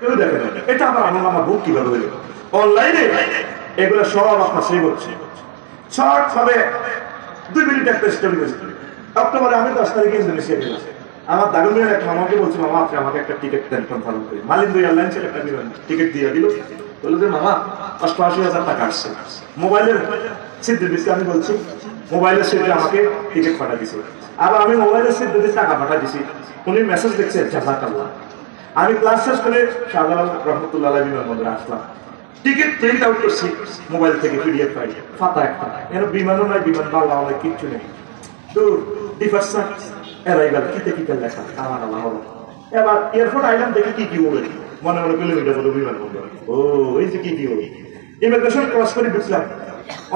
কেউ দেখে না। এটা আবার আমার বুক কিভাবে হইল অনলাইনে এগুলো সব আপনার সেই হচ্ছে শর্ট ভাবে 2 মিনিট একটা স্টোরি হয়েছে। অক্টোবরে আমি 10 তারিখে ইন্দোনেশিয়া গেলাম। আমার দারুণের এক মামাকে বলছি, মামা আপনি আমাকে একটা টিকিট দেন কনফার্ম করে। মালিন্দ এয়ারলাইন্স একটা টিকিট দিয়ে দিল। বললো যে মামা 88,000 টাকা আসছে। মোবাইলের সিট দিয়েছি, আমি বলছি মোবাইলের সিটে আমাকে টিকিট পাঠা দিছে। আবার আমি মোবাইলের সিট দিয়ে টাকা পাঠা দিছি। উনি মেসেজ দেখছে জাযাকাল্লাহ। আমি ক্লাস শেষ করে শাহজালাল রহমতুল্লাহ আলাইহি বিমানবন্দরে আসলাম। টিকিট প্রিন্ট আউট করছি মোবাইল থেকে, পিডিএফ ফাইল ফাতা একটা। এর বিমানও নাই, বিমান বাংলা অনেক কিচ্ছু নেই। তো ডিপার্চার অ্যারাইভাল কিতে লেখা আমার আল্লাহ হলো। এবার এয়ারপোর্ট আইলাম, দেখি কি ওড়ে মনে কিলোমিটার বলে বিমানবন্দর। ও এই যে কি ওড়ে ইমিগ্রেশন ক্রস করে ঢুকলাম।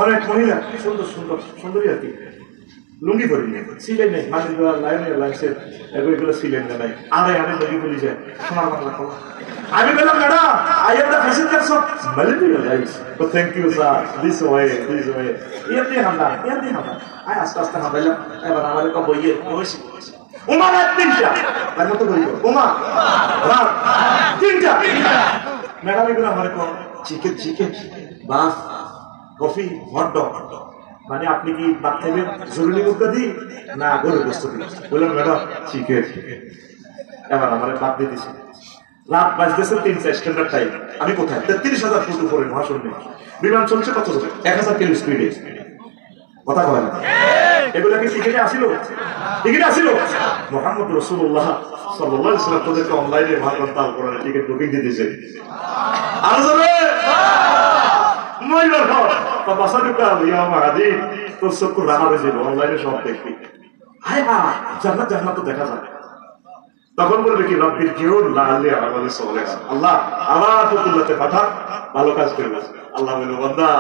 অনেক মহিলা সুন্দরী আর কি, লুঙ্গি পরি সিলাই নেই, মালিন্দ এয়ারলাইন্সের এগুলো সিলেন নাই। আরে লুঙ্গি বলি যায় সোনার বাংলা খবর। আমি বললাম madam I am the passenger of Malindo airlines. তো thank you sir, this way এমনি হামলা আই আস্তে আস্তে হামলাইলাম। এবার আমার একটা বইয়ের বসে ওমা রাত 3টা তার মতো বলি ওমা রাত 3টা। ম্যাডাম এগুলো আমার চিকেন বাস কফি হটডগ, মানে আপনি কি বাচ্চাদের জরুরি মুদ্রা দিই না গরুর গোস্ত দিই? বললাম ম্যাডাম চিকেন। এবার আমার বাদ দিয়ে দিছি। রাত বাজতেছে 3টা স্ট্যান্ডার্ড টাইম। আমি কোথায়? 33,000 ফুট উপরে মহাশূন্যে। বিমান চলছে কত জোরে? 1000 কিলো স্পিডে। কথা বলে না এগুলা কি টিকিটে আসিল? টিকিটে আসিল? মুহাম্মদ রাসূলুল্লাহ সাল্লাল্লাহু আলাইহি ওয়াসাল্লাম তোদেরকে অনলাইনে মহাগ্রন্থাল কোরআনে টিকিট বুকিং দিয়ে দিয়েছে। আর জোরে মইলার ঘর বাসাদুকা ইয়ামা হাদিদ তোর চক্ষু রানা হয়ে যাবে, অনলাইনে সব দেখবি। হায় হায় জান্নাত তো দেখা যায়। তখন বলবে কি রব্বির জিউর লাআল্লি আমালু সালিহান। আল্লাহ আমার ফতুল্লাতে পাঠা, ভালো কাজ করবে। আল্লাহ বলে বান্দা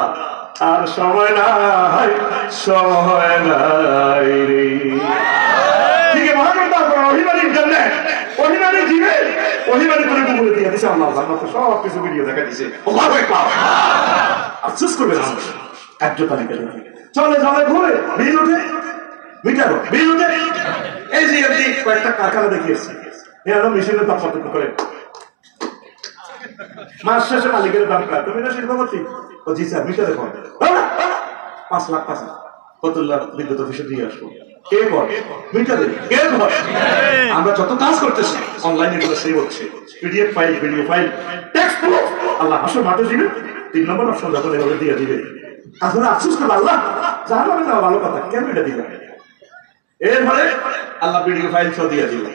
আর সময় নাই রে। ঠিক আছে মহাগ্রন্থাল কোরআন অহিবাণীর জন্য অহিবাণী দিবে, অহিবাণী করে বলে দিয়ে দিছে আল্লাহ। জান্নাত সব কিছু ভিডিও দেখা দিছে। আল্লাহু আকবার। আফসোস করবে না একজন তালিকা চলে ঘুরে বিল উঠে মিটারো বিল উঠে। এই যে আপনি কয়েকটা কারখানা দেখিয়েছি, এরা মেশিনের দাম কত করে মাস শেষে মালিকের দাম কার তুমি না শিল্পপতি? ও জি স্যার মিটারে কর 5 লাখ টাকা ফতুল্লাহ বিদ্যুৎ অফিসে দিয়ে আসবো। কে কর মিটারে? কে কর? আমরা যত কাজ করতেছি অনলাইনে এগুলো সেভ হচ্ছে, PDF file video file text proof. আল্লাহ আসল মাঠে দিবে 3 নম্বর অপশন যখন এভাবে দিয়ে দিবে আসলে আফসোস করবে আল্লাহ জাহান্নামে যাওয়া ভালো কথা, কেন এটা দিবে? এরপরে আল্লাহ ভিডিও ফাইল সব দিয়ে দিবে।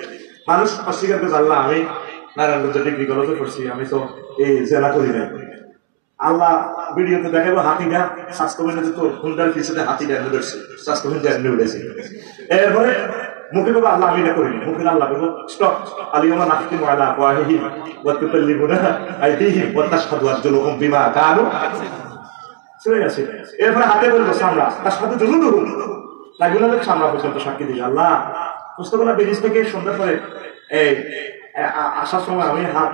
মানুষ অস্বীকার করে আল্লাহ আমি নারায়ণগঞ্জ ডিগ্রি কলেজে পড়ছি, আমি তো এই জেলা করি নাই। আল্লাহ ভিডিওতে দেখাবো হাতিটা স্বাস্থ্যবিন্দু তো হুন্ডার পিছনে হাতিটা এনে ধরছে, স্বাস্থ্যবিন্দু এনে উঠেছে। এরপরে মুখে বলবো আল্লাহ আমি এটা করিনি, মুখে আল্লাহ বলবো স্টপ আলিয়মা নাফতি ময়লা ওয়াহিহি ওয়াতুকাল্লিমুনা আইদিহিম ওয়া তাশহাদু আরজুলুহুম বিমা কানু চলে গেছে। এরপরে হাতে বলবো সামরা তার সাথে জুলুদুহুম তাইগুলোর সামরা পর্যন্ত সাক্ষী দিই। আল্লাহ পুস্তকলা ব্রিজ থেকে সন্ধ্যার পরে এই আসার সময় আমি হাত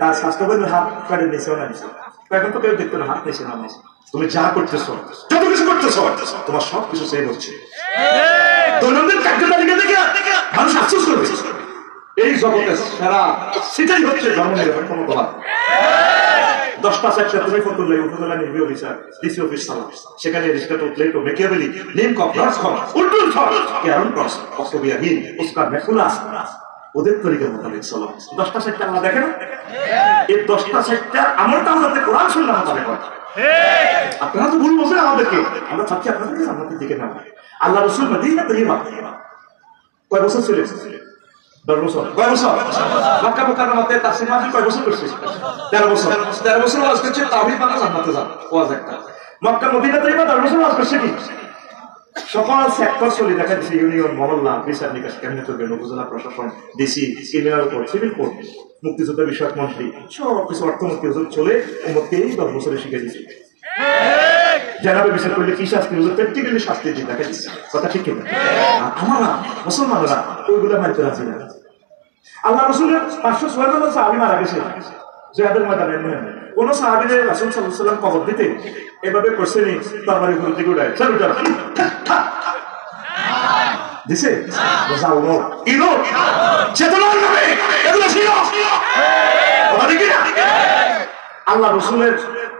তার স্বাস্থ্যবিন্দুর হাত কাটে নিচে না নিচে, এখন তো কেউ দেখতো না হাত নিচে না। তুমি যা করতেছো যত কিছু করতেছো তোমার সব কিছু সেভ হচ্ছে। দৈনন্দিন কার্য তালিকা দেখে মানুষ আফসোস করবে। এই জগতে সারা সেটাই হচ্ছে ধর্ম নিরপেক্ষতা। 10টা সেক্টর তুমি ফতুল্লাহ উপজেলা নির্বাহী অফিসার ডিসি অফিস সালাম, সেখানে রেজিস্ট্রেটর প্লেটো মেকিয়াভেলি নেম কপ নটস কপ উল্টুল থট কেরন ক্রস অক্টোবিয়া হিল ওস্কার মেকুলাস ওদের তরিকার মোতাবেক চলো। 10টা সেক্টর আমরা দেখে না, এই 10টা সেক্টর আমলটাও যাতে কোরআন সুন্নাহ মোতাবেক হয়। আপনারা তো ভুল বলছেন আমাদেরকে, আমরা চাচ্ছি আপনাদেরকে জান্নাতের দিকে নেওয়া। আল্লাহ রাসূল মদিনা তৈয়বা কয় বছর ছিলেন? 10 বছর। কয় বছর? মক্কা মুকাররমাতে তাফসীর মাহফিল কয় বছর করছে? 13 বছর। 13 বছর ওয়াজ করছে তাওহীদ মানে জান্নাতে যান ওয়াজ একটা। মক্কা মদিনা তৈয়বা 10 বছর ওয়াজ করছে কি? সকল সেক্টর চলে দেখা দিচ্ছে, ইউনিয়ন মহল্লা বিচার নিকাশ কেমনে করবেন, উপজেলা প্রশাসন DC criminal court civil court মুক্তিযোদ্ধা বিষয়ক মন্ত্রী সব কিছু অর্থমন্ত্রী চলে উম্মতকে এই 10 বছরে শিখে দিচ্ছে। জানাবে বিচার করলে কি শাস্তি হলো, প্র্যাকটিক্যালি শাস্তি দিয়ে দেখা দিচ্ছে। কথা ঠিক কিনা? আমরা মুসলমানরা ওইগুলা মানতে রাজি না। আল্লাহ রাসূলের 506 জন সাহাবী মারা গেছে জিহাদের ময়দানে। কোন সাহাবীদের রাসূল সাল্লাল্লাহু আলাইহি ওয়াসাল্লাম কবর দিতে এভাবে করছেনি তরবারি উপর দিকে উঠায় চালুটা দিছে জালমো ইনো চেতনার নামে আল্লাহ রসুলের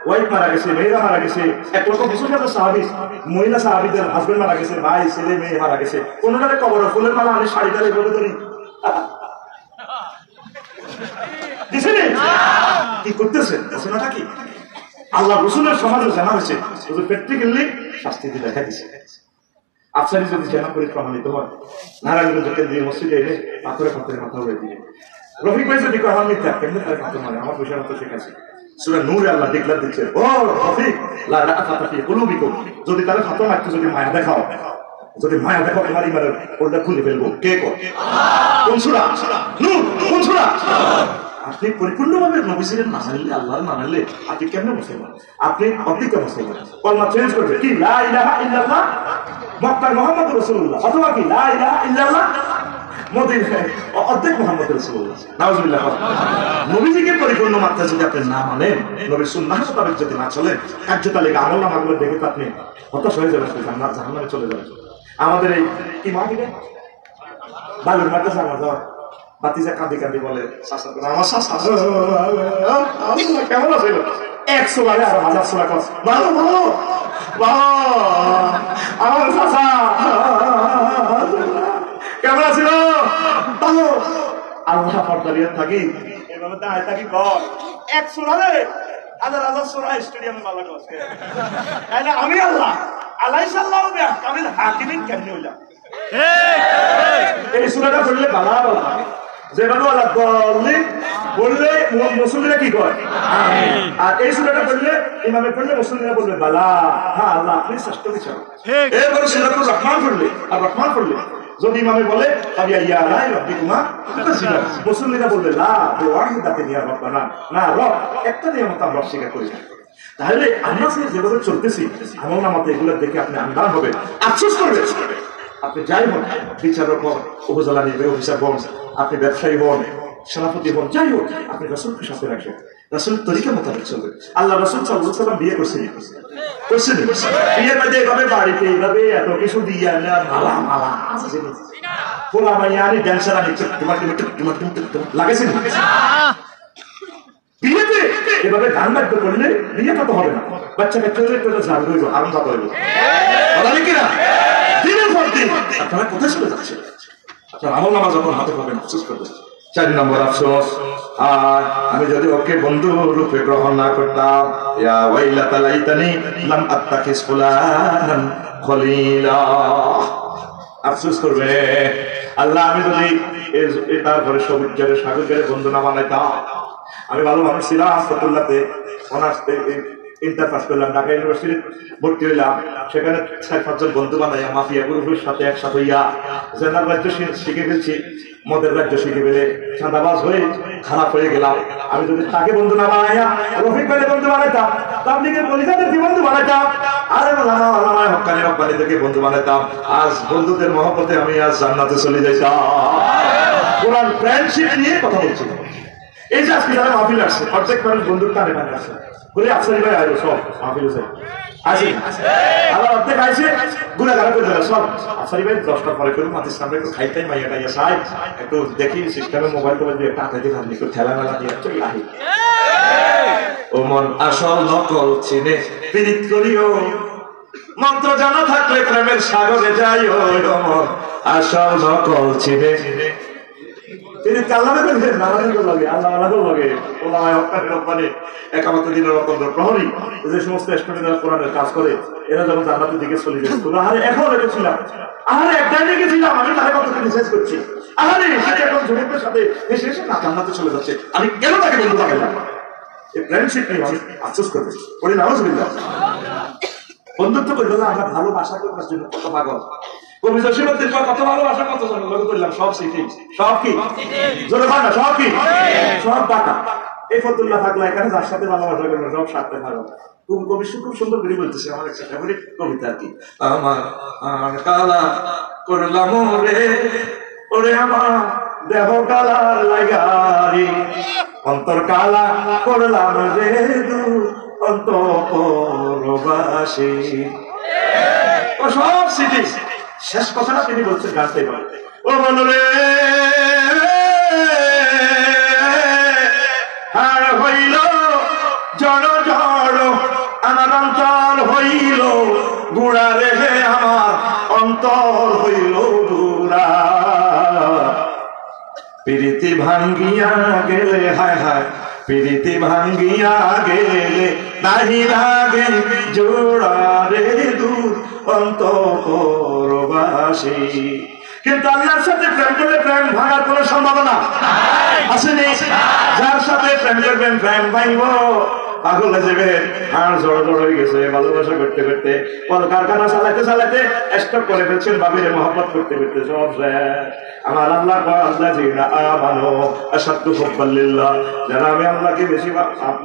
ওয়াইফ মারা গেছে, মেয়েরা মারা গেছে, 1,20,000 সাহাবী মহিলা সাহাবীদের হাজবেন্ড মারা গেছে, ভাই ছেলে মেয়ে মারা গেছে, কোনটারে কবরে ফুলের মালা আমি শাড়িটারে এভাবে ধরি কি করতেছেন? ঘোষণাটা কি? আল্লাহ রসুলের সমাজে জানা হয়েছে শুধু প্র্যাকটিক্যালি শাস্তি দিয়ে দেখা দিচ্ছে। আফসারি যদি জানা করে প্রমাণিত হয়, নারায়ণগঞ্জ কেন্দ্রীয় মসজিদে এনে পাথরে পাথরে মাথা হয়ে দিয়ে রফিক ভাই যদি আমার মিথ্যা কেমনি তার পাথর মানে আমার পয়সার মতো শেখাচ্ছে। সূরা নূরে আল্লাহ ডিক্লার দিচ্ছে, ও রফিক লা রাআফাতা ফি কুলুবিকুম, যদি তাহলে ফাতর মারতে যদি মায়া দেখাও, যদি মায়া দেখাও তোমার ইমানের ওটা খুলে ফেলবো। কে কর? কোন সূরা? নূর। কোন সূরা? আপনি পরিপূর্ণভাবে নবীজির না মানলে, আল্লাহর মানলে আপনি কেমনে মুসলমান? আপনি অর্ধেক মুসলমান। কলমা চেঞ্জ করবে কি? লা ইলাহা ইল্লাল্লাহ মক্কার মুহাম্মদুর রাসূলুল্লাহ, অথবা কি লা ইলাহা ইল্লাল্লাহ মদিনায় অর্ধেক মুহাম্মদ রাসূলুল্লাহ। নাউযুবিল্লাহ। নবীজিকে পরিপূর্ণ মাত্রায় যদি আপনি না মানেন, নবীর সুন্নাহ মোতাবেক যদি না চলেন, কার্যতালিকা আমলনামাগুলো দেখে তো আপনি হতাশ হয়ে যাবেন, জান্নাত জাহান্নামে চলে যাবেন। আমাদের এই কি মাটিতে বালুর মাদ্রাসা আমার যাওয়া বাতিজা কাঁদি কাঁদি বলে, আমার কেমন আছে 100 বারে আর 1000 সোলা কস ভালো ভালো আমার চাচা কেমন আছিল? ভালো। আল্লাহ পর্দারিয়ে থাকি এভাবে দাঁড়ায় থাকি ঘর 100 বারে 1000 সোলা স্টেডিয়ামে বালা কস। আমি আল্লাহ আলাইসাল্লাহু বিআহকামিল হাকিমিন কেমনে হইলাম? এই সূরাটা পড়লে বালা বালা যেভাবে আল্লাহ বললে মুসলিমরা কি কয়? আর এই সূরাটা পড়লে ইমামে পড়লে মুসলিমরা বলবে বালা, হ্যাঁ আল্লাহ আপনি শ্রেষ্ঠ বিচারক। এরপরে সূরাতুর রহমান পড়লে আর রহমান পড়লে যদি ইমামে বলে ফাবিআইয়া আলাই রাব্বিকুমা তুকাজ্জিবান, মুসলিমরা বলবে লা বিওয়াহিদাতিন ইয়া রাব্বানা, না রব একটা নিয়ামত আমরা অস্বীকার করি। তাহলে আমরা যেভাবে চলতেছি আমলনামাতে এগুলো দেখে আপনি আন্দাজ হবে, আফসোস করবে। আপনি যাই হন, বিচারক হন, উপজেলা নির্বাহী অফিসার হন, আপনি ব্যবসায়ী হন, সেনাপতি হন, যাই হোক, আপনি রাসূলকে সাথে রাখবেন, রাসূলের তরিকা মোতাবেক চলবেন। আল্লাহ রাসূল সাল্লাল্লাহু আলাইহি ওয়াসাল্লাম বিয়ে করছেন, বিয়ের মধ্যে এইভাবে বাড়িতে এইভাবে এত কিছু দিয়ে মালা মালা পোলা মাইয়া আনি ড্যান্সার আনি লাগাইছেন। বিয়েতে এভাবে গান বাদ্য করলে বিয়েটা তো হবে না, বাচ্চা কাচ্চা হলে একটু ঝাড় হইব, আরাম দাঁত হইব। কিনা দিনের পর দিন আপনারা কোথায় চলে যাচ্ছেন? আপনার আমলনামা যখন হাতে পাবেন আফসোস করবেন। 4 নম্বর আফসোস, আর আমি যদি ওকে বন্ধু রূপে গ্রহণ না করতাম, ইয়া ওয়াইলাতা লাইতানি লাম আত্তাখিজ ফুলানান খলিলা। আফসোস করবে, আল্লাহ আমি যদি তারপরে সবুজের সাগরের বন্ধু না বানাইতাম। আমি ভালো মানুষ ছিলাম, ফতুল্লাতে অনার্স ইন্টার পাস করলাম, ঢাকা ইউনিভার্সিটি ভর্তি হইলাম, সেখানে 4-5 জন বন্ধু বানাইয়া মাফিয়া গ্রুপের সাথে একসাথে হইয়া জেনার রাজ্য শিখে ফেলছি, মদের রাজ্য শিখে ফেলে চাঁদাবাজ হয়ে খারাপ হয়ে গেলাম। আমি যদি তাকে বন্ধু না বানাইয়া রফিক ভাইয়ের বন্ধু বানাইতাম, তাবলীগের পরিষদের কি বন্ধু বানাইতাম, আরে হক্কানি রব্বানিদেরকে বন্ধু বানাইতাম, আজ বন্ধুদের মহব্বতে আমি আজ জান্নাতে চলে যাইতাম। কোরআন ফ্রেন্ডশিপ নিয়ে কথা বলছি। এই যে আজকে যারা মাহফিল আসছে, অর্ধেক মানুষ বন্ধুর টানে টানে আসে বলে আফসারি ভাই আইলো সব মাহফিল আসে, আবার অর্ধেক আইসে গুলা গালা করে দেবে সব আফসারি ভাই 10টার পরে করে মাতিস আমরা একটু খাইতাই মাইয়া টাইয়া সাই একটু দেখি সিস্টেমে মোবাইল টোবাইল দিয়ে একটা হাতে দিয়ে ভাবলি একটু ঠেলা মেলা দিয়ে চলে আহি। ও মন আসল নকল চিনে পীড়িত করিও, মন্ত্র জানা থাকলে প্রেমের সাগরে যাইও, মন আসল নকল চিনে তিনি কাল্লামে করবেন, নামাজের লাগে আল্লাহ আল্লাহ লাগে ওলামায়ে হক্কানি রব্বানি একামত দিনের রকমের প্রহরী, যে সমস্ত স্টুডেন্টরা কোরআনের কাজ করে এরা যখন জান্নাতের দিকে চলে যায়, আরে এখন রেখেছিলাম, আরে একটাই রেখেছিলাম, আমি তাকে কতটা রিসার্চ করছি, আরে সেটা এখন যুবকদের সাথে এসে এসে না জান্নাতে চলে যাচ্ছে, আমি কেন তাকে বন্ধু বানাইলাম? এই ফ্রেন্ডশিপ নিয়ে মানুষ আফসোস করবে। বলি নাউজুবিল্লাহ। বন্ধুত্ব করবে না, আমরা ভালোবাসা করবার জন্য কত পাগল, কবি জসিমউদ্দিন কত ভালোবাসা কত লোক করলাম, সব শিখি, সব কি জোরে বানা, সব কি সব টাকা। এই ফতুল্লাহ থাকলে এখানে যার সাথে ভালোবাসা করবে সব স্বার্থে ভালো। কবি খুব সুন্দর করে বলতেছে, আমার একটা ফেভারিট কবিতা আর কি, আমার কালা করলাম রে ওরে আমার দেহ কালার লাগারি, অন্তর কালা করলাম রে দু অন্তরবাসী। ও সব স্মৃতি। শেষ কথাটা তিনি বলছেন গাছতে পারে, ও মন রে হইল গুড়া রে আমার অন্তর হইল গুড়া প্রীতি ভাঙ্গিয়া গেলে হায় হায় প্রীতি ভাঙ্গিয়া গেলে নাহি লাগে জোড়া রে দূর অন্তরবাসী কিন্তু আল্লাহর সাথে প্রেম করলে প্রেম ভাঙার কোনো সম্ভাবনা আসেনি যার সাথে প্রেম করবেন প্রেম ভাঙব পাগল হয়ে যাবে আর জড় জড় হয়ে গেছে ভালোবাসা করতে করতে কারখানা চালাতে চালাতে স্টপ করে ফেলছেন বাবিরে মহব্বত করতে করতে সব আমার আল্লাহ আল্লাহ আমানো আসাদু হুব্বান লিল্লাহ যারা আমি আল্লাহকে বেশি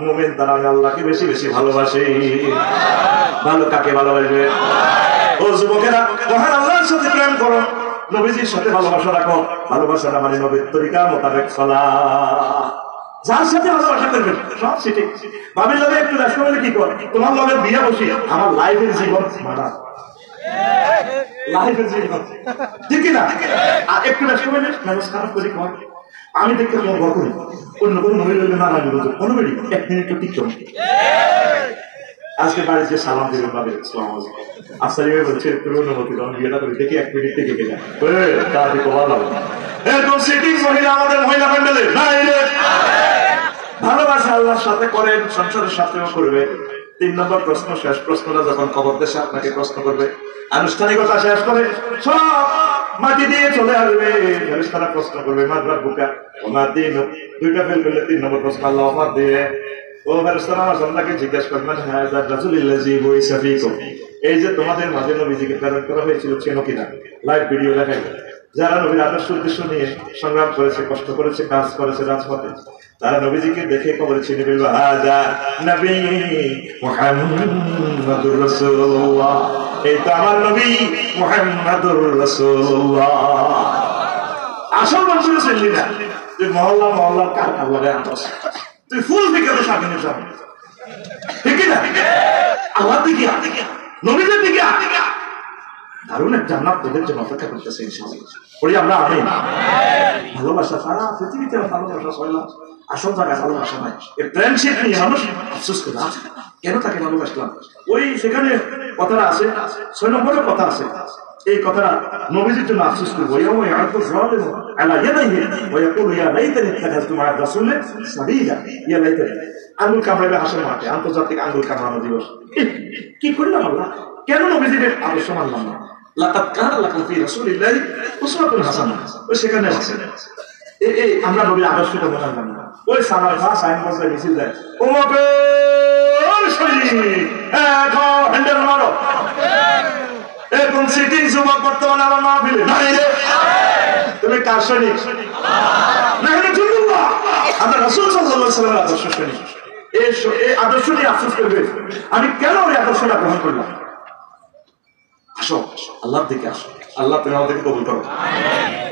মুমিন তারা আমি আল্লাহকে বেশি বেশি ভালোবাসি ভালো কাকে ভালোবাসবে ও যুবকেরা মহান আল্লাহর সাথে প্রেম করো নবীজির সাথে ভালোবাসা রাখো ভালোবাসাটা মানে নবীর তরিকা মোতাবেক চলা যার সাথে ভালোবাসা করবেন সব সেটি ভাবির লগে একটু ব্যস্ত হলে কি কর তোমার লগে বিয়ে বসি আমার লাইফের জীবন মারা লাইফের জীবন ঠিক না আর একটু ব্যস্ত হলে মেজাজ খারাপ করে কর আমি দেখতে তোমার ঘর করি অন্য কোনো মহিলা না লাগে কোনো বেড়ি 1 মিনিট ঠিক চল আজকে বাড়িতে সালাম দিবেন ভাবি আসসালামু আলাইকুম আসসালামু বলছে একটু অনুমতি দাও বিয়েটা করে দেখি 1 মিনিট থেকে গেলে তার দিকে ভালো লাগে এরকম সিটিং মহিলা আমাদের মহিলা প্যান্ডেলে নাই রে ভালোবাসা আল্লাহর সাথে করেন সংসারের সাথেও করবে 3 নম্বর প্রশ্ন শেষ প্রশ্নটা যখন কবর দেশে আপনাকে প্রশ্ন করবে আনুষ্ঠানিকতা শেষ করে সব মাটি দিয়ে চলে আসবে ফেরেশতারা প্রশ্ন করবে মারবার বুকা ওনার দিন দুইটা ফেল করলে 3 নম্বর প্রশ্ন আল্লাহ আমার দিয়ে ও ফেরেশতারা আমার সন্তানকে জিজ্ঞাসা করবেন হ্যাঁ রাসূলুল্লাহি বুইসা ফীকুম এই যে তোমাদের মাঝে নবীজিকে প্রেরণ করা হয়েছিল চেনো কিনা লাইভ ভিডিও দেখাই যারা নবীর আদর্শ উদ্দেশ্য নিয়ে সংগ্রাম করেছে কষ্ট করেছে কাজ করেছে রাজপথে তারা নবীজিকে দেখে কবরে চিনে ফেলবে হাজা নবী মুহাম্মাদুর রাসূলুল্লাহ এই তো আমার নবী মুহাম্মাদুর রাসূলুল্লাহ আসল মানুষের চিনলি না তুই মহল্লা মহল্লা কার কার লাগায় আনছ তুই ফুল থেকে তো সামনে যাব ঠিক না আল্লাহ দিকে নবীদের দিকে দারুণ এক জান্নাত তোদের জন্য অপেক্ষা করতেছে ইনশাআল্লাহ বলি আমরা আমিন ভালোবাসা সারা পৃথিবীতে ভালোবাসা ছয়লাম আসল জায়গায় ভালোবাসা নাই এই ফ্রেন্ডশিপ নিয়ে মানুষ আফসোস করে কেন তাকে ভালোবাসলাম ওই সেখানে কথাটা আছে 6 নম্বরের কথা আছে এই কথাটা নবীজির জন্য আফসোস করবো ইয়াউমা ইয়াকুল যালিমু আলা ইয়াদাইহি ওয়া ইয়াকুলু ইয়া লাইতানি ইত্তাখাযতু মা'a রাসূলি সাবিলা ইয়া লাইতানি আঙ্গুল কামড়াবে হাসর মাঠে আন্তর্জাতিক আঙ্গুল কামড়ানো দিবস কি করলাম আল্লাহ কেন নবীজির আদর্শ মানলাম না লাকাদ কানা লাকুম ফি রাসূলিল্লাহি উসওয়াতুন হাসানাহ ওই সেখানে আছে এই আমরা নবীর আদর্শটা মানলাম না ওই সালার ভাষা সাইন বসে মিছিল দেয় ওমকে ওই শরীর এখন হ্যান্ডেল মারো এরকম সিটিং যুবক বর্তমানে আমার মাহফিলে নাই রে তুমি কার সৈনিক না রাসূলুল্লাহ আমরা রাসূল সাল্লাল্লাহু আলাইহি ওয়াসাল্লামের আদর্শ সৈনিক এই আদর্শ নিয়ে আফসোস করবে আমি কেন ওই আদর্শটা গ্রহণ করলাম আসো আল্লাহর দিকে আসো আল্লাহ তুমি আমাদেরকে কবুল করো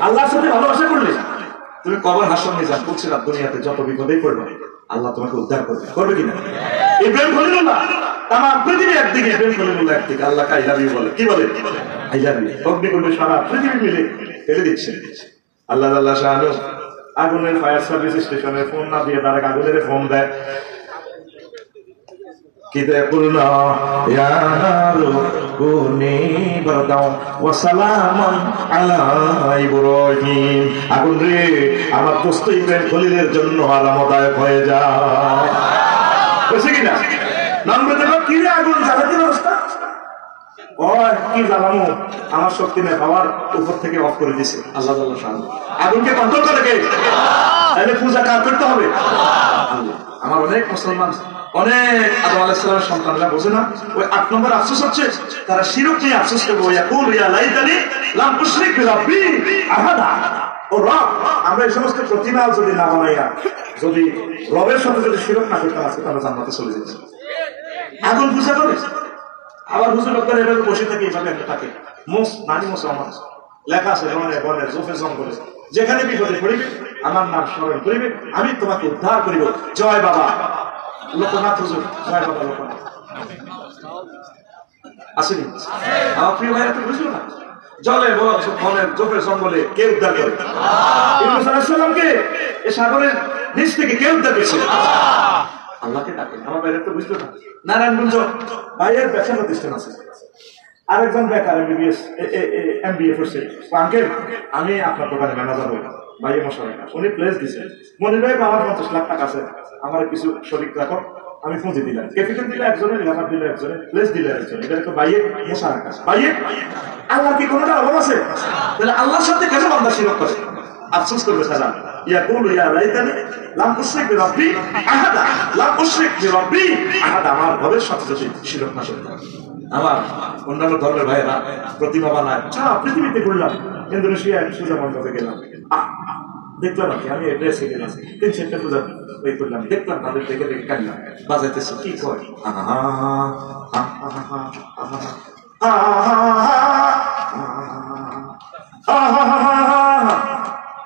আল্লাহর সাথে ভালোবাসা করলে তুমি কবর হাসর নিয়ে যান বলছিলাম দুনিয়াতে যত বিপদেই পড়বে আল্লাহ তোমাকে উদ্ধার করবে করবে কিনা ইব্রাহিম খলিলুল্লাহ তামাম পৃথিবী একদিকে ইব্রাহিম খলিলুল্লাহ একদিকে আল্লাহ আই লাভ ইউ বলে কি বলে আই লাভ ইউ অগ্নিকুণ্ডে সারা পৃথিবী মিলে ফেলে দিচ্ছে আল্লাহ আল্লাহ শাহানু আগুনের ফায়ার সার্ভিস স্টেশনে ফোন না দিয়ে তারা আগুনের ফোন দেয় kita qulna ya naru kuni bardaw wa salaman ala ibrahim আগুন রে আমার দোস্ত ইব্রাহিম খলিলের জন্য আরামদায়ক হয়ে যা বুঝছিস কি না নামবে দেখো কি রে আগুন জ্বালাতে অবস্থা ওই কি জ্বালামু আমার শক্তি নেই পাওয়ার উপর থেকে অফ করে দিয়েছে আল্লাহ তাআলা শান আগুনকে কন্ট্রোল করে কে তাহলে পূজা কার করতে হবে আল্লাহ আমার অনেক মুসলমান অনেক আদম আলাইহিস সালামের সন্তানরা বোঝে না ওই 8 নম্বর আফসোস হচ্ছে তারা শিরক নিয়ে আফসোস করবে ইয়াকুল ইয়া লাইতানি লাম উশরিক বিরাব্বি আহাদা ও রব আমরা এই সমস্ত প্রতিমা যদি না বানাইয়া যদি রবের সাথে যদি শিরক না করতে আসে তাহলে জান্নাতে চলে যেতে আগুন পূজা করে আবার হুজুর লোকদের এভাবে বসে থাকে এইভাবে থাকে মোস নানি মোস আমার লেখা আছে বনে বনে জোফে জঙ্গলে যেখানে বিপদে পড়িবে আমার নাম স্মরণ করিবে আমি তোমাকে উদ্ধার করিব জয় বাবা লোকনাথ হুজুর জয় বাবা লোকনাথ আসেনি আমার প্রিয় ভাইরা তো বুঝলো না জলে বনের জোফে জঙ্গলে কে উদ্ধার করে ইউনূস আলাইহিস সালামকে এই সাগরের নিচ থেকে কে উদ্ধার করেছে আল্লাহকে ডাকে। আমার বাইরে তো বুঝলো না। নারায়ণগঞ্জ ভাইয়ের ব্যবসা প্রতিষ্ঠান আছে, আরেকজন বেকার এমবিবিএস এমবিএ করছে, আঙ্কেল আমি আপনার দোকানে ম্যানেজার হই, ভাইয়ের মশাই উনি প্লেস দিচ্ছেন, মনির ভাই আমার 50 লাখ টাকা আছে, আমার কিছু শরিক রাখো, আমি পুঁজি দিলাম, ক্যাপিটাল দিলে একজনের, লেবার দিলে একজনের, প্লেস দিলে একজনের, এটা তো ভাইয়ের মশা রাখা। ভাইয়ের আল্লাহ কি কোনোটা অভাব আছে? তাহলে আল্লাহর সাথে কেন বান্দা শিরক করে? আফসোস করবে সারা ইয়াকুলু ইয়া লাইতানি লাম উশরিক বিরাব্বি আহাদা, লাম উশরিক বিরাব্বি আহাদা, আমার রবের সাথে যদি শিরক না করতাম। আমার অন্যান্য ধর্মের ভাইয়েরা প্রতিমা বানায়, সারা পৃথিবীতে ঘুরলাম, ইন্দোনেশিয়া পূজা মণ্ডপে গেলাম, দেখলাম আর কি, আমি ড্রেসে গেলাম, 3-4টা পূজা ওই করলাম, দেখলাম তাদের দেখে দেখে কান্না বাজাইতেছে, কি কয়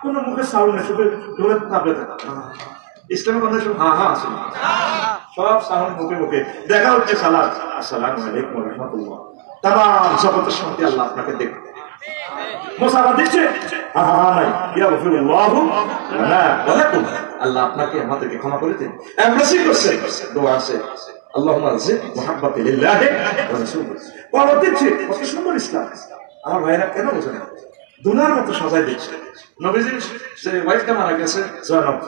কোন মুখে সাউন্ড নেই, শুধু ডোলে তাবলে থাকা। ইসলামের কথা সব আছে, সব সাউন্ড মুখে মুখে। দেখা হচ্ছে সালাত, আসসালামু আলাইকুম ওয়া রাহমাতুল্লাহ, তামাম জগতের শান্তি আল্লাহ আপনাকে দেখবে। মোসাফা দিচ্ছে নাই, ইয়াগফিরুল্লাহু লানা ওয়া লাকুম, আল্লাহ আপনাকে আমাদেরকে ক্ষমা করে দিন। এমব্রেসিং করছে, দোয়া আছে, আল্লাহুম্মা জিদ মুহাব্বাতি লিল্লাহি ওয়া রাসূলিহি। ওয়া দিচ্ছে, কত সুন্দর ইসলাম। আমার ভাইরা কেন বোঝে না? দুনার মতো সাজাই দিচ্ছে। নবীজির যে ওয়াইফটা মারা গেছে জয়নব,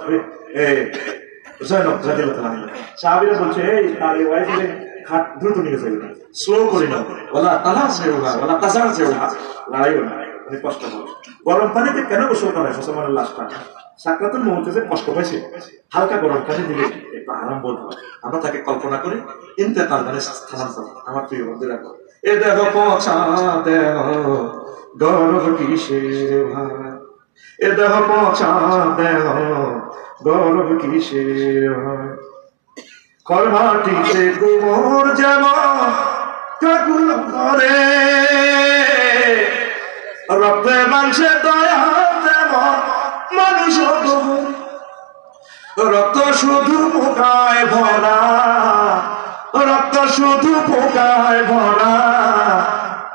জয়নব রাদিয়াল্লাহু তাআলা, সাহাবীরা বলছে এই তার এই ওয়াইফের হাত দ্রুত নিয়ে যাবে, স্লো করে নাও, ওয়ালা তানাসিউহা ওয়ালা তাজারজিউহা, লড়াইও না, উনি কষ্ট পাবে। গরম পানিতে কেন গোসল করা হয়? মুসলমানের লাশটা সাকরাতুল মউতে যে কষ্ট পাইছে, হালকা গরম পানি দিলে একটু আরাম বোধ হয়। আমরা তাকে কল্পনা করি ইন্তেকাল, মানে স্থানান্তর। আমার প্রিয় বন্ধুরা, এ দেহ পচা দেহ গর্ব কিসের ভাই, এ দেহ পচা দেহ গর্ব কিসের ভাই, করমাটিতে গোবর যেমন কাকুল করে, রক্তে মাংসে দয়া তেমন মানুষ, রক্ত শুধু পোকায় ভরা, রক্ত শুধু পোকায় ভরা,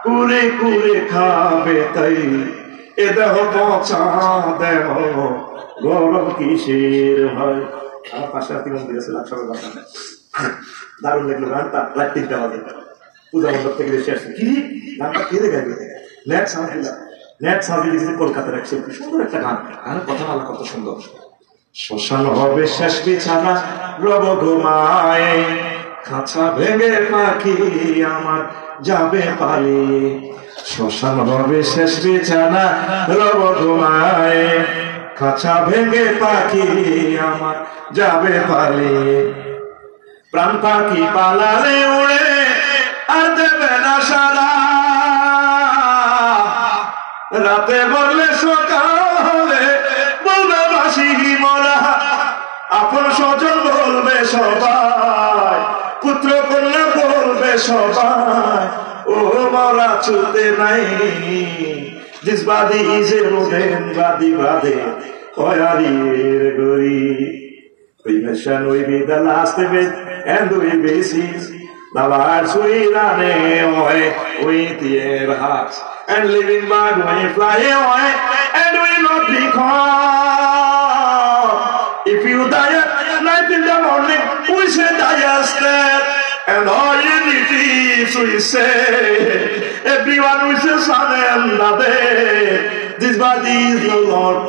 কুড়ে কুড়ে খাবে তাই এ দেহ পচা দেহ গরম কিসের হয়। আমার পাশে আর 3 মন্দির আছে, লাকসামের বাসা, দারুণ লাগলো গানটা। রাত 3টা বাজে, পূজা মণ্ডপ থেকে এসে আসছে, কি গানটা কে গাইবে? নেট সাহায্য, নেট সাহায্য লিখেছে কলকাতার এক শিল্পী, সুন্দর একটা গান, গানের কথা বলা কত সুন্দর। শ্মশান হবে শেষ বিছানা রব ঘুমায়, খাঁচা ভেঙে পাখি আমার যাবে পালিয়ে, শ্মশান হবে শেষ বিছানা রব ঘুমায়, খাঁচা ভেঙে পাখি আমার যাবে পালিয়ে, প্রাণ পাখি পালালে উড়ে আর দেবে না সারা, রাতে বললে সকালে বলবে বাসি মরা, আপন স্বজন বলবে সবাই, পুত্র কন্যা বলবে সবাই, ও মরা ছুতে নাই, this body is a rodent body body, koyarier gori, cremation will be the last event and will be seen, the words will run away with their hearts, and living bird will fly away and will not be caught. If you die at night in the morning, we say die asleep, and all you need is we say, everyone we say son and day, this body is no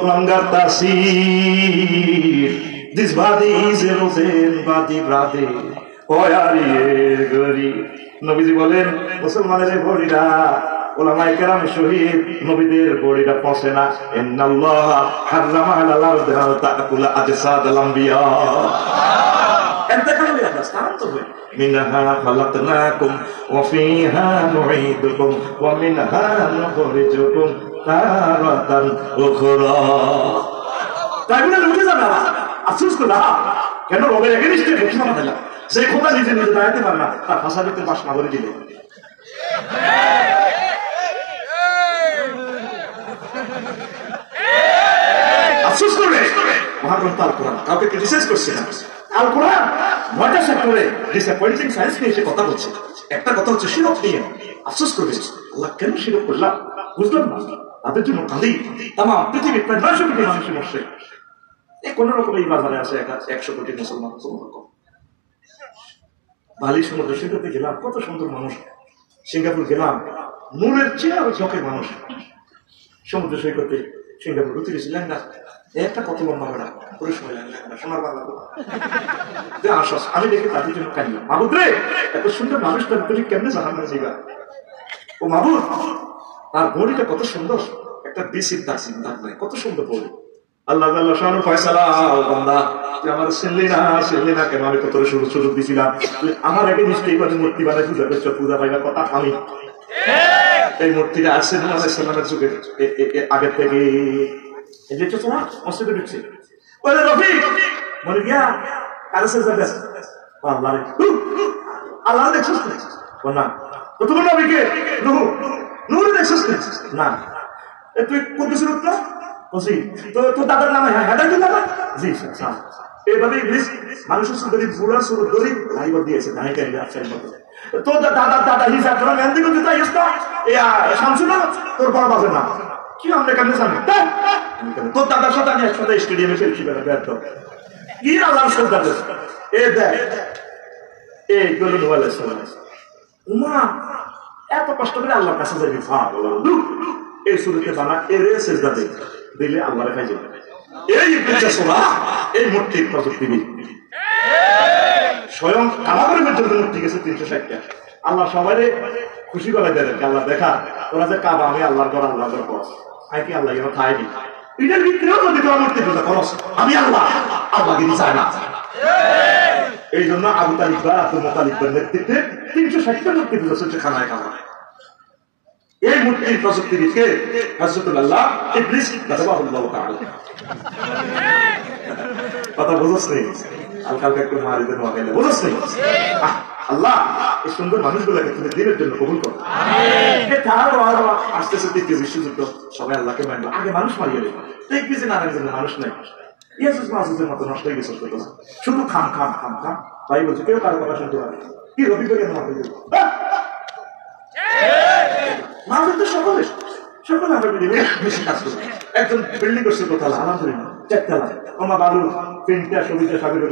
longer the seed, this body is a rosette body brother, koyarier gori. নবীজি বলেন মুসলমানের বড়িরা, ওলামায়ে কেরাম শহীদ নবীদের বড়িরা পচে না, ইন্নাল্লাহ হারামা আলাল আরদি আন তাকুলা আজসাদাল আমবিয়া, ইন্তেকাল হয়ে আমরা স্থানান্তর হই, মিনহা খালাকনাকুম ওয়া ফিহা নুঈদুকুম ওয়া মিনহা নুখরিজুকুম তারাতান উখরা। তাই বলে লুটে যাবে না, আফসোস করবে কেন রবের এগেইনস্টে ঘোষণা বানাইলা, যে খোদা নিজে নিজে দাঁড়াতে পারে না, তার ভাষা ভিতরে বাস না বলে দিলে আফসোস করবে। মহাগ্রন্থ আল কোরআন কাউকে ক্রিটিসাইজ করছে না, আল কোরআন 9টা সেক্টরে ডিসঅ্যাপয়েন্টিং সায়েন্স নিয়ে এসে কথা বলছে, একটা কথা হচ্ছে শিরক নিয়ে। আফসোস করবে আল্লাহ কেন শিরক করলাম, বুঝলাম না, তাদের জন্য কাঁদি। তামাম পৃথিবীর প্রায় 900 কোটি মানুষের মরছে, এই কোন রকম এই বাজারে আছে 100 কোটি মুসলমান, বালি সমুদ্র সৈকতে গেলাম, কত সুন্দর মানুষ। সিঙ্গাপুর গেলাম, নূরের চেয়ে আরো চোখের মানুষ। সমুদ্র সৈকতে সিঙ্গাপুর ঘুরতে গেছিলেন না, একটা কত লম্বা বেড়া, পুরো সময় লাগবে সোনার বাংলা আশ্বাস। আমি দেখে তাদের জন্য কাঁদলাম, মাহবুদ রে এত সুন্দর মানুষটা তুমি কেমনে জাহান না যাইবা? ও মাহবুদ, তার বড়িটা কত সুন্দর, একটা বেসিক দাগ নাই, কত সুন্দর বড়ি। আল্লাহ আল্লাহ শানু ফয়সালা, বান্দা তুই আমার চিনলি না কেন? আমি কত সুযোগ দিছিলাম, আমার আগে নিশ্চয়ই করে মূর্তি বানায় পূজা করছো, পূজা পাইবার কথা আমি। এই মূর্তিটা আসছে না আলাইহিসসালামের যুগে আগে থেকে। এই যে চোখা মসজিদে ঢুকছে, বলে রফিক মনে গিয়া কার সাথে যাবে? আল্লাহ রে, আল্লাহ দেখছিস না? তো তোমার নবীকে নূর দেখছিস না? তুই কোন কিছু রূপ না বলছি, তো তোর দাদার নামে হেদায়তুল্লাহ না? জি স্যার। এইভাবে ইংলিশ মানুষের সুন্দরী বুড়া সুর দড়ি লাইবার দিয়েছে ধানিকারী ব্যবসায়ীর মতো। তোর দাদা হিসাব তোরা মেহেন্দি করতে চাই শামসু না, তোর বড় বাপের না। কি আমরা কেমনে জানি? তোর দাদার সাথে আমি একসাথে স্টেডিয়ামে খেলছি বেলা ব্যর্থ। কি আল্লাহ সন্তান এ দেখ, এই গেল নোয়াল উমা এত কষ্ট করে আল্লাহর কাছে যাবি, এই শুরুতে বানা এর সেজদা দিলে আল্লাহ রেখাই যাবে। এই মূর্তির প্রযুক্তিবিদ স্বয়ং কামাগরের পর্যন্ত মূর্তি গেছে 360টা। আল্লাহ সবাই খুশি করে দেয়, আল্লাহ দেখা তোরা যে কাবা আমি আল্লাহর ঘর করস, আই কি আল্লাহ এবার খাই নি এটার ভিতরেও যদি তোরা মূর্তি পূজা করস, আমি আল্লাহ গিরি চাই না। এই জন্য আবু তালিব বা আব্দুল মুতালিবের নেতৃত্বে 360টা মূর্তি পূজা চলছে খানায় খানায়। এই মূর্তির প্রযুক্তিবিদকে হযরতুল্লাহ ইবলিস রাদিয়াল্লাহু তাআলা কথা বুঝছ নেই, হালকা একটু মারি দেন ওয়াকাইলে বুঝছ নেই। আল্লাহ এই সুন্দর মানুষগুলোকে তুমি দিনের জন্য কবুল করো। আসতেছে তৃতীয় বিশ্বযুদ্ধ, সবাই আল্লাহকে মানবে, আগে মানুষ মারিয়ে দেবে, দেখবি যে নারায়ণ জন্য মানুষ নেই। ইয়াসুস মাসুসের মতো নষ্ট হয়ে গেছে, শুধু খাম ভাই বলছে, কেউ কারো কথা শুনতে পারে কি রবি কেন মারতে দেবে? মানুষ তো সকলে আমরা বেশি কাজ করি। একজন বিল্ডিং করছে কোথাও আলহামদুলিল্লাহ 4 তলা, আমার বালু 3টা সবিতা সাবির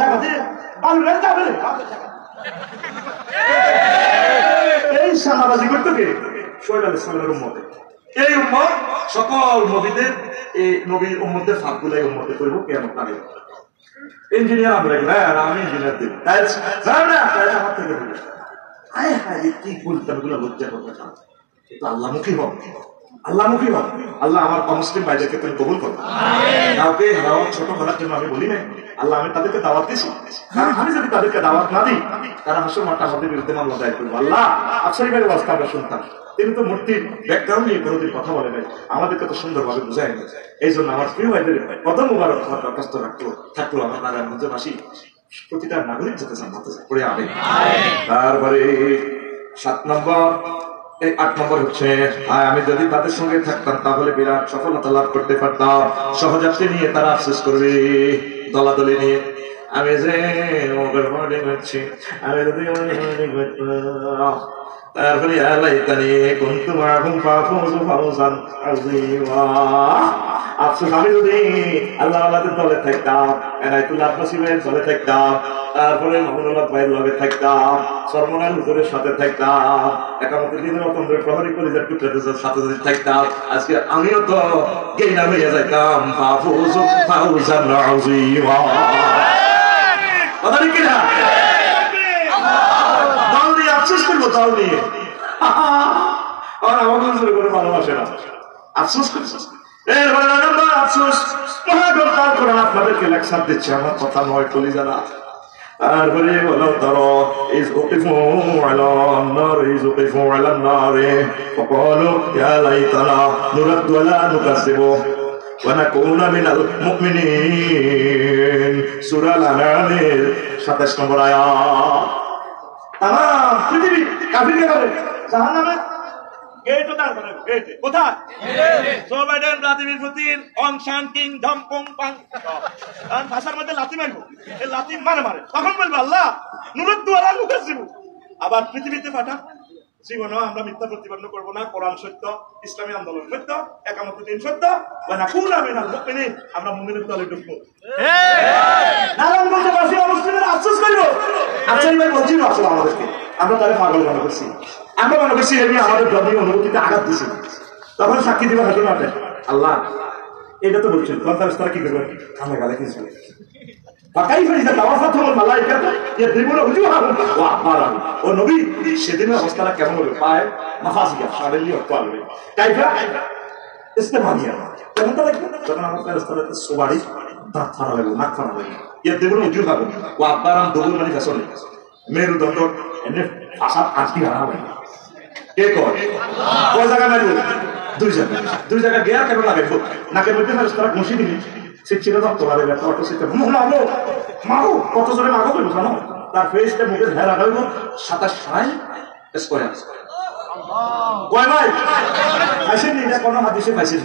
জায়গা দিয়ে বালু যাবে। এই সামাবাজি করতো কে? শোয়েব আলাইহিস সালামের উম্মতে। এই উম্মত সকল নবীদের, এই নবীর উম্মতের ফাঁকগুলাই উম্মতে করব কিয়ামত আগে। ইঞ্জিনিয়ার আমরা আমি ইঞ্জিনিয়ার দিই আমার থেকে কি বলতাম এগুলো লজ্জা করবে না। কিন্তু আল্লাহমুখী হোক, আল্লাহ আমার অমুসলিম ভাইদেরকে তুমি কবুল করো। কাউকে ছোট করার জন্য আমি বলি না, আল্লাহ আমি তাদেরকে দাওয়াত দিছি, কারণ আমি যদি তাদেরকে দাওয়াত না দিই তারা হাসর মাঠে আমাদের বিরুদ্ধে মামলা দায়ের করবো। আল্লাহ আফসারি ভাইয়ের অবস্থা আমরা শুনতাম, তিনি তো মূর্তির ব্যাকগ্রাউন্ড নিয়ে কোনোদিন কথা বলে নাই, আমাদেরকে তো সুন্দরভাবে বুঝায় না। এই জন্য আমার প্রিয় ভাইদের কত মুবারক আমার দরখাস্ত থাকলো আমার নারায়ণগঞ্জবাসী প্রতিটা নাগরিক যাতে জান্নাতে পড়ে আনে। তারপরে 7 নম্বর, এই 8 নম্বর হচ্ছে আমি যদি তাদের সঙ্গে থাকতাম তাহলে বিরাট সফলতা লাভ করতে পারতাম। সহযাত্রী নিয়ে তারা আফসোস করবে, দলাদলি নিয়ে আমি যে হচ্ছি, আমি যদি তারপরে আফসোস আমি যদি আল্লাহ আল্লাহদের দলে থাকতাম, এনায়েতুল্লাহ আব্বাসী ভাইয়ের দলে থাকতাম, তারপরে মামুনুল্লাহ ভাইয়ের লগে থাকতাম, সরমনার হুজুরের সাথে থাকতাম, একামতের দিনের অতন্ত্র প্রহরী কলিজার টুকরাদের সাথে যদি থাকতাম, আজকে আমিও তো গেইনা হইয়া যাইতাম। কথা ঠিক কিনা? দল নিয়ে আফসোস করবো, দল নিয়ে আর আমাকে হুজুরে করে ভালোবাসে না, আফসোস করছে। এরপরে নাম্বার আফসোস মহাগরকাল কোরআন আপনাদেরকে লেকচার দিচ্ছে, আমার কথা নয় কলিজারা। তারপরে বলো ধরো ونكون من المؤمنين সূরা আল-আনআমের 27 নম্বর আয়াত। তাম পৃথিবী কাফিরকে বলে জাহান্নামে গেট ওটা গেট কোথায়? জো বাইডেন, ভ্লাদিমির পুতিন, অং সান কিং ধম পং পাং আর ভাষার মধ্যে লাথি মারবো, এই লাথি মারে তখন বলবো আল্লাহ নুরুদ দুয়ালা লুকাসিবু। আবার পৃথিবীতে পাঠা জীবনেও আমরা মিথ্যা প্রতিপন্ন করবো না। কোরআন সত্য, ইসলামী আন্দোলন সত্য, একামত দিন সত্য, আমরা মুমিনের দলে ঢুকবো। নারায়ণগঞ্জে বাসী অমুসলিমের আফসোস করবো, আচ্ছা ভাই বলছি না আসলে আমাদেরকে, আমরা তাহলে পাগল মনে করছি, আমরা মনে করছি এমনি আমাদের ধর্মীয় অনুভূতিতে আঘাত দিছি। তখন সাক্ষী দিবা হয়তো না আল্লাহ এটা তো বলছেন তারা কি করবেন, কানে গালে কিছু সেদিনের অবস্থাটা কেমন হবে, পায় মাফাসিয়া শারীরিক অর্থ আসবে কাইফা ইস্তেমানিয়া কেমন তা লাগবে, যখন আমার ফেরেশতারা সুবারি দাঁত ফাড়া লাগবে, নাক ফাড়া লাগবে, এর দেবুন উজু খাবে, ও আব্বারাম দবুর মানে ফেসলে মেরুদণ্ড এমনি ভাষা আটকি হারা হবে। কে কয় কয় জায়গা মারবে, দুই জায়গা গেয়ার কেন লাগে, নাকের মধ্যে ফেরেশতারা ঘুষি দিবি শিক্ষিত রক্ত বাড়ে ব্যথা অটো শিক্ষা মাগো মাগো কত জোরে মাগো করবো জানো, তার ফেসটা মুখে ধেরা হইব 27 সাই স্কয়ার কয় ভাই আসেনি, এটা কোনো হাদিসে পাইছেন,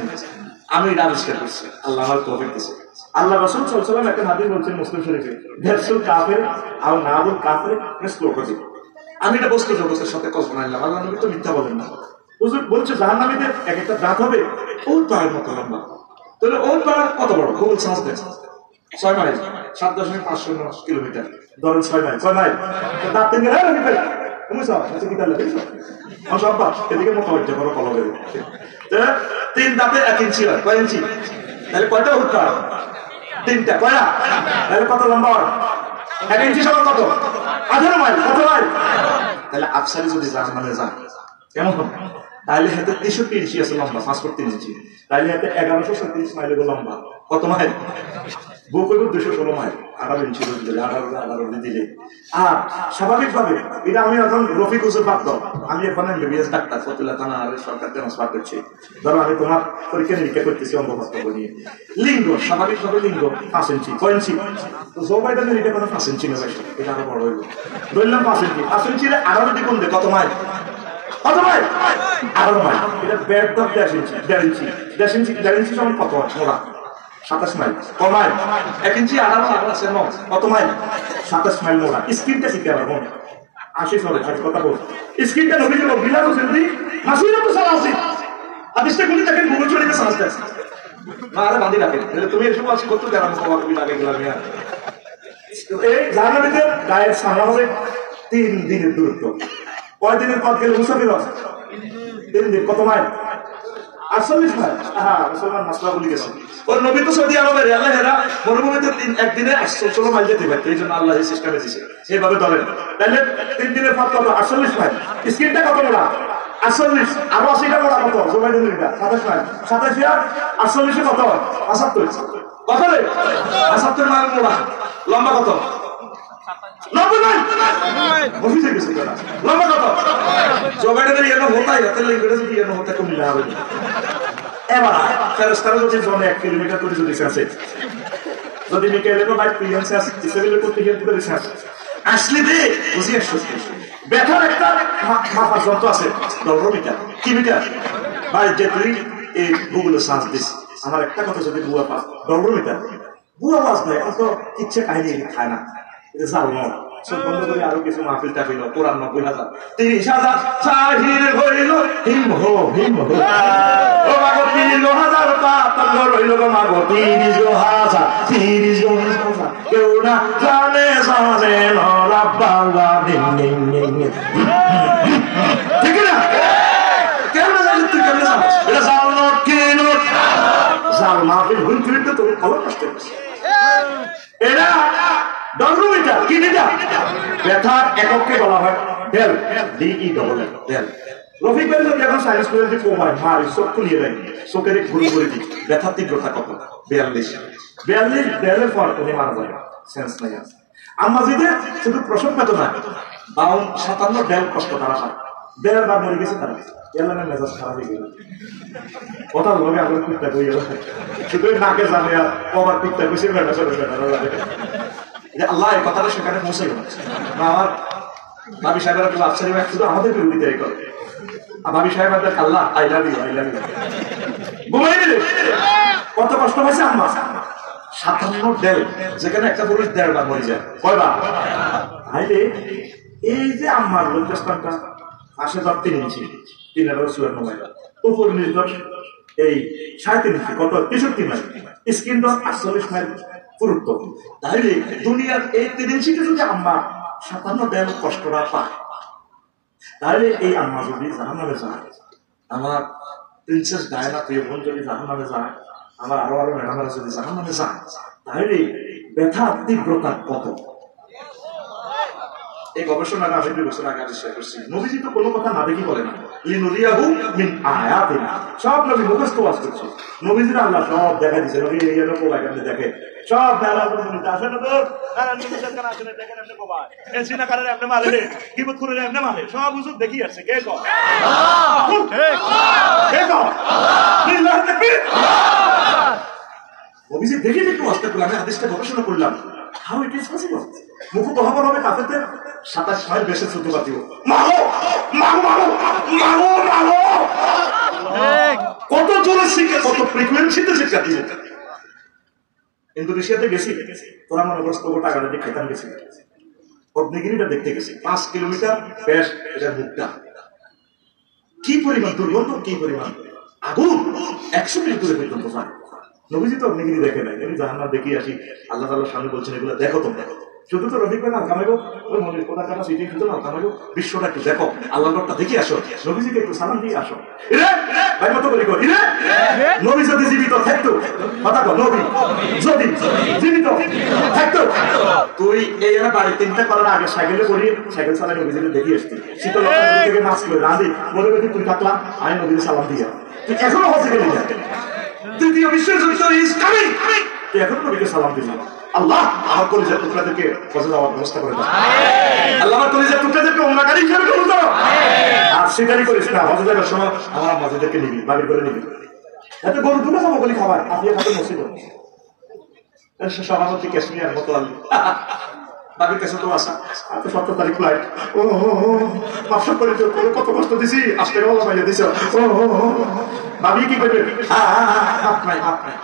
আমি এটা আবিষ্কার করছি, আল্লাহ আমার তৌফিক দিয়েছে। আল্লাহ রাসূল সাল্লাল্লাহু আলাইহি ওয়াসাল্লাম একটা হাদিস বলছেন মুসলিম শরীফে, দেড়শুল কাফের আর নাবুল কাফের শ্লোক আছে। আমি এটা বস্তু জগতের সাথে কল্পনা নিলাম, আল্লাহ নবী তো মিথ্যা বলেন না। হুজুর বলছে জাহান্নামীদের এক একটা দাঁত হবে ওর পায়ের মতো লম্বা, তাহলে ওর পাড়া কত বড়, গুগল সার্চ দেন 6 মাইল 7.5 কিলোমিটার, ধরেন 6 মাইল 6 মাইল দাঁত থেকে তুমি সব আচ্ছা কি তাহলে দেখছো সব বাস এদিকে মোটা হচ্ছে বড় কলম দেবে, 3 দাঁতে 1 ইঞ্চি হয়, কয় ইঞ্চি, তাহলে কয়টা উঠতে হয়, 3টা, কয়টা, তাহলে কত লম্বা হয়, 1 ইঞ্চি সমান কত 18 মাইল, কত মাইল, তাহলে আফসারি যদি জাহান্নামে যায় কেমন হবে, তাহলে হাতে 63 ইঞ্চি আছে লম্বা, 5.3 ইঞ্চি, তাহলে হাতে 1137 মাইল লম্বা, কত মাইল, বুক হইব 216 মাইল, 18 ইঞ্চি দিলে 18 দিলে। আর স্বাভাবিকভাবে এটা আমি এখন রফিক হুজুর প্রাপ্ত, আমি এখন এমবিবিএস ডাক্তার ফতুল্লাহ থানা সরকার ট্রান্সফার করছি, ধরো আমি তোমার পরীক্ষা নিরীক্ষা করতেছি অঙ্গ বক্তব্য নিয়ে, লিঙ্গ স্বাভাবিকভাবে লিঙ্গ 5 ইঞ্চি, 6 ইঞ্চি, তো জো বাইডেনের এটা কোনো 5 ইঞ্চি নেবে, এটা আরো বড় হইব, ধরলাম 5 ইঞ্চি, 5 ইঞ্চি 18 দিকে কোন কত মাইল, কত মাইল, 18 মাইল, এটা ব্যাড দর 1.5 ইঞ্চি, 1.5 ইঞ্চি সমান কত মোড়া 27 মাইল, কত মাইল, 1 ইঞ্চি 18 আছে ন, কত মাইল, 27 মাইল মোড়া। স্ক্রিনটা শিখতে পারবো বোন, 80 চলে কথা বল, স্ক্রিনটা নবী যে বিলাল হোসেন দি নাসির তো সারা আছে, আদিশটা গুলি দেখেন গুগল চলে সাজতে আছে না, আরে বাঁধি রাখেন, তুমি এসব আছে কত জানাম তোমার তুমি লাগে গেলাম এই জাহান্নামীদের গায়ের সামনে হবে 3 দিনের দূরত্ব, কয় দিনের পথ গেলে মুসাফির হয় 3 দিন, কত মাইল, 48 মাইল। হ্যাঁ মুসলমান মাসলা বলি গেছে, ওর নবী তো সৌদি আরবের, আল্লাহ এরা মরুভূমিতে একদিনে 116 মাইল যেতে পারত, এই জন্য আল্লাহ এই সিস্টেমে দিয়েছে, সেইভাবে ধরেন, তাহলে 3 দিনের পথ কত, 48 মাইল, স্ক্রিনটা কত মোড়া 48, আরো 80টা মোড়া কত, জোবাইদের 27 মাইল, 27 আর 48 কত 75, কত রে 75 মাইল মোড়া, লম্বা কত 90 মাইল, অফিসে গেছে লম্বা কত, জোবাইদের এনো হতাই হতে লাগবে যদি এনো হতে কম না হবে। এবার ফেরেশতারা যদি জনে 1 কিলোমিটার করে যদি আছে, যদি মিকাইলের ভাই পিএনস আছে ইসরায়েলের করতে গিয়ে পুরো রিসার্চ আসলে দে বুঝি 160 ব্যথার একটা মাপার যন্ত্র আছে 10 মিটার কি মিটার ভাই, যে তুই এই গুগলে সার্চ দিস, আমার একটা কথা যদি বুয়া পাস 10 মিটার, বুয়া পাস নাই অত ইচ্ছে কাহিনী খায় না, এটা জাল নয়, সব বন্ধ করে আরো কিছু মাহফিল টাফিল, কোরআন 90,000 30,000 জাহির হইল হিম হো ও মাগো 30,000 পাতল হইল গো মাগো 30,000 কেউ না জানে জানে রাব্বাল্লাহ দিন দিন দিন, ঠিক না, কেউ না জানে তুই কেমনে জানিস, এটা জাল নোট কি নোট, জাল মাহফিল হুন ফিরতে তোর খবর নষ্ট হচ্ছে, এটা 10 মিটার কি মিটার, ব্যথার এককে বলা হয় ডেল, DE ডেল। রফিক ভাই যদি এখন সায়েন্স করে যে কমায় মারি চোখ খুলিয়ে দেয়, চোখের ঘুরে ঘুরে দিই, ব্যথার তীব্রতা কত 42 ডেলের পর উনি মারা যায়, সেন্স নাই আছে। আম্মাজিদের শুধু প্রসব বেদনা 57 ডেল কষ্ট তারা হয়, 1.5 বার মরে গেছে তারা, এলানের মেজাজ খারাপ হয়ে গেল, কথা বলবে আগে কুত্তা কই গেল, শুধু নাকে জানে আর কবার কুত্তা কইছে বেটা ছোট বেটা যে আল্লাহ এই কথাটা সেখানে পৌঁছে গেল। আমার ভাবি সাহেবেরা কেউ আফসারি ভাই শুধু আমাদের বিরোধিতা করে, আর ভাবি সাহেব আল্লাহ আই লাভ ইউ ঘুমাই দিলে কত কষ্ট পাইছে আম্মা, 57 ডেল, যেখানে একটা পুরুষ 1.5 বার মরে যায়, কয়বার, এই যে আম্মার লজ্জাস্থানটা পাশে ধর 3 ইঞ্চি, 3 চুয়ান্ন মাইল, উপর নিচ ধর এই 3.5 ইঞ্চি, কত 63 মাইল, স্ক্রিন ধর 48 মাইল পুরুত্ব। তাহলে দুনিয়ার এই 3 ইঞ্চিতে যদি আম্মা 57 দেন কষ্টটা পায়, তাহলে এই আম্মা যদি জাহান্নামে যায়, আমার প্রিন্সেস ডায়ানা প্রিয় বোন যদি জাহান্নামে যায়, আমার আরো আরো ম্যাডামরা যদি জাহান্নামে যায়, তাহলে ব্যথা তীব্রতা কত। এই গবেষণাটা আমি 2 বছর আগে শেয়ার করছি। নবীজি তো কোনো কথা না দেখি বলে না, লিনুরিয়াহু মিন আয়াতিনা, সব নবী মুখস্থ ওয়াজ করছে। নবীজিরা আল্লাহ সব দেখা দিয়েছে। নবী এই জন্য কোবায় আপনি দেখে সব বেলা নবীতে আসে না, তো কারণ নবীদের কাছে আসে না, দেখেন আপনি কোবায় এসি না কারণে আপনি মারে কিবত করে আপনি মারে সব হুজুর দেখি আসছে। কে কয় আল্লাহ, কে কয় আল্লাহ তাকবীর। নবীজি দেখে একটু ওয়াজ করলাম, আমি হাদিসটা গবেষণা করলাম। How it is possible? মুখ তো হবে হবে কাফেরদের 27 মাইল বেশি ছুটে পাতিও মাগো মাগো মাগো মাগো মাগো, কত জোরে শিখে, কত ফ্রিকোয়েন্সিতে শিখে দিও। ইন্দোনেশিয়াতে গেছি, তোরা মনে করছ তো টাকা দিয়ে খেতাম গেছি, অগ্নিগিরিটা দেখতে গেছি, 5 কিলোমিটার বেশ, এটা মুখটা কি পরিমাণ দুর্গন্ধ, কি পরিমাণ আগুন, 100 মিটার দূরে পর্যন্ত যায়। নবীজি তো অগ্নিগিরি দেখে নাই, আমি জাহান্নাম দেখি আসি। আল্লাহ তাআলার সামনে বলছেন এগুলো দেখো, তোমরা দেখো, শুধু তো রফিক না কামাইবো, ওই মনের কোথা কাটা সিটিং শুধু না কামাইবো, বিশ্বটা একটু দেখো, আল্লাহর ঘরটা দেখি আসো, নবীজিকে একটু সালাম দিয়ে আসো। ভাই মতো করি করি নবী যদি জীবিত থাকতো, কথা কো, নবী যদি জীবিত থাকতো, তুই এই বাড়ি 3টা করার আগে সাইকেলে করি, সাইকেল চালাই নবীজিকে দেখি আসতি, শীতল থেকে মাছ করে রাঁধি বলে বলি তুই থাকলাম, আমি নবীকে সালাম দিয়ে, তুই এখনো হচ্ছে গেলি না, তৃতীয় বিশ্বের যুদ্ধ ইজ কামিং, তুই এখন নবীকে সালাম দিবি। আল্লাহ আমার কলিজার টুকরাদেরকে হজে যাওয়ার ব্যবস্থা করে দাও। আল্লাহ আমার কলিজার টুকরাদেরকে ওমরাকারী হিসেবে কবুল করো। আর স্বীকারই করিস না, হজে যাওয়ার সময় আমার মাঝেদেরকে নিবি, বাড়ি করে নিবি। এত গরু দুটো যাবো বলি খাবার, আপনি খাতে মসজিদ সভাপতি কাশ্মীর মতো আলী বাবির কাছে তো আসা, এত 17 তারিখ ফ্লাইট, ও মাফ করে কত কষ্ট দিছি, 8 টাকা বলা পাইলে দিছ, ও ভাবি কি করবে, আপনাই আপনাই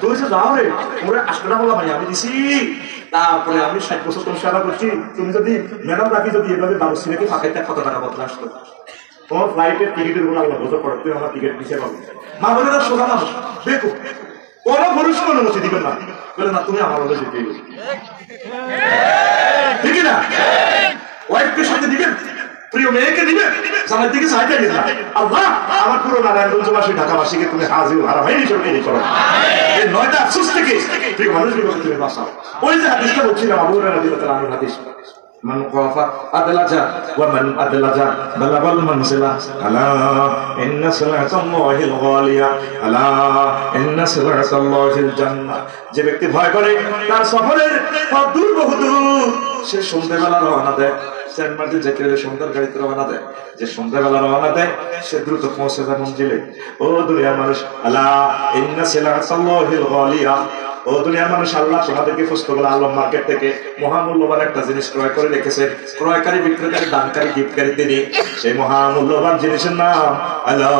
তুই যে যাও রে, ওরে 8 টাকা বলা পাই আমি দিছি, তারপরে আমি 60 বছর তোর সেবা করছি, তুমি যদি ম্যাডাম রাখি যদি এভাবে বাবুসি রেখে ফাঁকাইতে কত টাকা বদলা আসতো, তোমার ফ্লাইটের টিকিটের উপর আল্লাহ বোঝা পড়ে, তুই আমার টিকিট দিতে পারবি। মা বলে না সোজা মানুষ দেখো, কোনো ভবিষ্যৎ অনুমতি দিবেন না, বলে না তুমি আমার হলে যেতে ঠিক না, ওয়াইফকে সাথে দিবেন, প্রিয় মেয়েকে দিবেন, জামার দিকে চাইতে গেছে না। আল্লাহ আমার পুরো নারায়ণগঞ্জবাসী ঢাকাবাসীকে তুমি হাজির হারামাইন হিসেবে তৈরি করো, এই 9টা আফসোস থেকে প্রিয় মানুষগুলোকে তুমি বাঁচাও। ওই যে হাদিসটা বলছিলাম আবু হুরায়রা রাদিয়াল্লাহু আনহু হাদিস, মান খাফা আদলাজা ওয়া মান আদলাজা বালাগাল মানজিলা আলা ইন্না সালাতাল্লাহিল গালিয়া আলা ইন্না সালাতাল্লাহিল জান্নাহ। যে ব্যক্তি ভয় করে তার সফরের পথ দূর বহুদূর, সে সন্ধ্যাবেলা রওনা দেয়, সেন্ট মার্টিন যেতে সন্ধ্যার গাড়িতে রওনা দেয়, যে সন্ধ্যাবেলা রওনা দেয় সে দ্রুত পৌঁছে যায় মঞ্জিলে। ও দুনিয়ার মানুষ, আলা ইন্না সালাতাল্লাহিল গালিয়া, ও দুনিয়ার মানুষ, আল্লাহ তোমাদেরকে ফুস্তগুলো আলম মার্কেট থেকে মহামূল্যবান একটা জিনিস ক্রয় করে রেখেছেন, ক্রয়কারী বিক্রেতারি দানকারী গিফটকারী তিনি, সেই মহামূল্যবান জিনিসের নাম আলা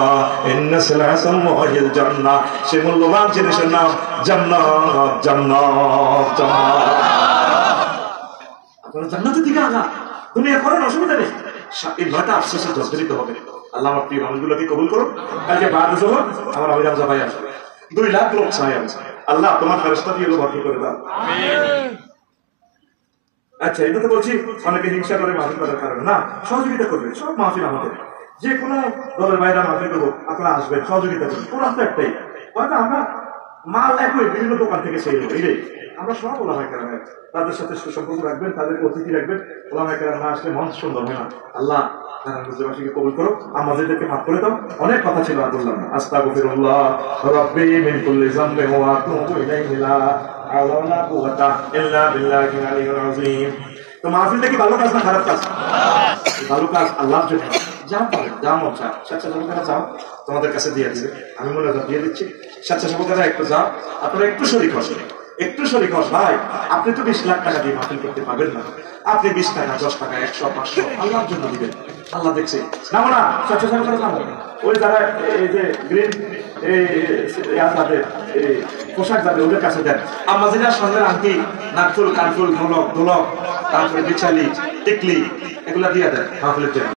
ইন্না সালাতাল্লাহিল জান্নাহ, সেই মূল্যবান জিনিসের নাম জান্নাত, জান্নাত, জান্নাত। আপনারা জান্নাতের দিকে আগা, দুনিয়া করেন, অসুবিধা নেই, এই 9টা আফসোসে জর্জরিত হবে। আল্লাহ আমার প্রিয় মানুষগুলোকে কবুল করুন। কালকে বাদ জোহর আমার অবিরাম জামাই আসবে, 2 লাখ লোক চাই আমি, আল্লাহ তোমার ফেরেশতা দিয়ে ভর্তি করে দাও। আচ্ছা, এটা তো বলছি অনেকে হিংসা করে মাহফিল করার কারণে না, সহযোগিতা করবে, সব মাহফিল আমাদের, যে কোনো দলের বাইরে মাহফিল করবো আপনারা আসবেন, সহযোগিতা করবেন, কোন তো একটাই, হয়তো আমরা মাল একই বিভিন্ন দোকান থেকে সেই এই আমরা সব ওলামায়ে কেরাম তাদের সাথে সুসম্পর্ক রাখবেন, তাদের অতিথি রাখবেন, ওলামায়ে কেরাম না আসলে মন সুন্দর হয় না। আল্লাহ নারায়ণগঞ্জবাসীকে কবুল করো, আমাদেরকে মাফ করে দাও। অনেক কথা ছিল আর বললাম না। আস্তাগফিরুল্লাহ রাব্বি মিন কুল্লি যামবিন ওয়া আতুবু ইলাইহি লা হাওলা ওয়া লা কুওয়াতা ইল্লা বিল্লাহিল আলিয়্যিল আযীম। তো মাহফিলটা কি ভালো কাজ না খারাপ কাজ? ভালো কাজ, আল্লাহর জন্য। যাও পারেন, যাও মন চাও, স্বেচ্ছাসেবকেরা যাও, তোমাদের কাছে দিয়ে দিবে, আমি মনে হয় দিয়ে দিচ্ছি। স্বেচ্ছাসেবকেরা একটু যাও, আপনারা একটু শরীক হন, একটু শরীক হন। ভাই আপনি তো 20 লাখ টাকা দিয়ে মাহফিল করতে পারবেন না, আপনি 20 টাকা 10 টাকা 100 500 আল্লাহর জন্য দিবেন, আল্লাহ দেখছে। নামো না স্বেচ্ছাসেবকেরা নামো, ওই যারা এই যে গ্রিন পোশাক যাবে ওদের কাছে দেন। আমাদের সন্ধ্যের আংটি, নাকফুল, কানফুল, ঢোলক, তারপরে বিচালি, টিকলি এগুলা দিয়ে দেন মাহফিলের জন্য।